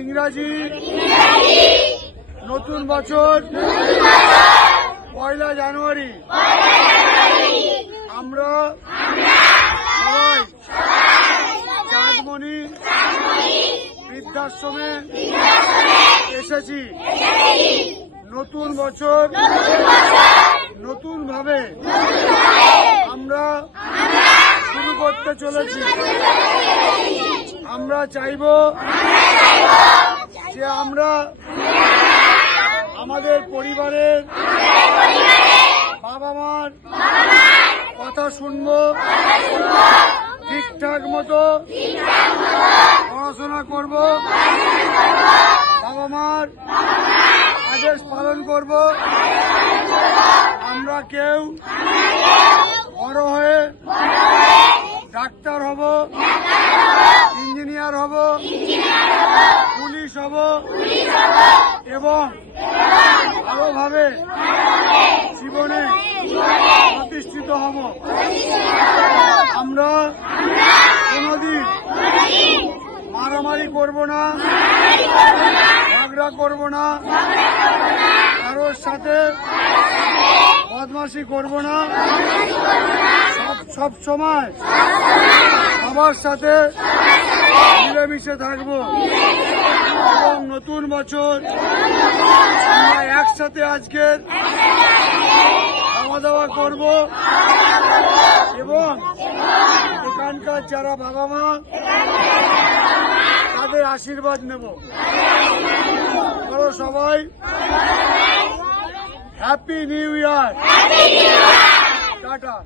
ইংরাজি নতুন বছর 1 জানুয়ারি আমরা সবাই চাঁদমণি বৃদ্ধাশ্রমে এসেছি। নতুন বছর নতুন ভাবে আমরা শুরু করতে চলেছি। আমরা চাইব যে আমরা আমাদের পরিবারের বাবা মার কথা শুনব, ঠিকঠাক মতো পড়াশোনা করব, বাবা মার আদেশ পালন করব। আমরা কেউ বড় হয়ে ডাক্তার হব, ইঞ্জিনিয়ার হব, পুলিশ হব এবং ভালোভাবে জীবনে প্রতিষ্ঠিত হব। আমরা কোনোদিন মারামারি করব না, ঝগড়া করব না, কারোর সাথে বদমাশি করব না, সব সময় সবার সাথে মিলেমিশে থাকব এবং নতুন বছর আমরা একসাথে আজকের খাওয়া দাওয়া করব এবং এখানকার যারা বাবা মা তাদের আশীর্বাদ নেব। চলো সবাই হ্যাপি নিউ ইয়ার, টাটা।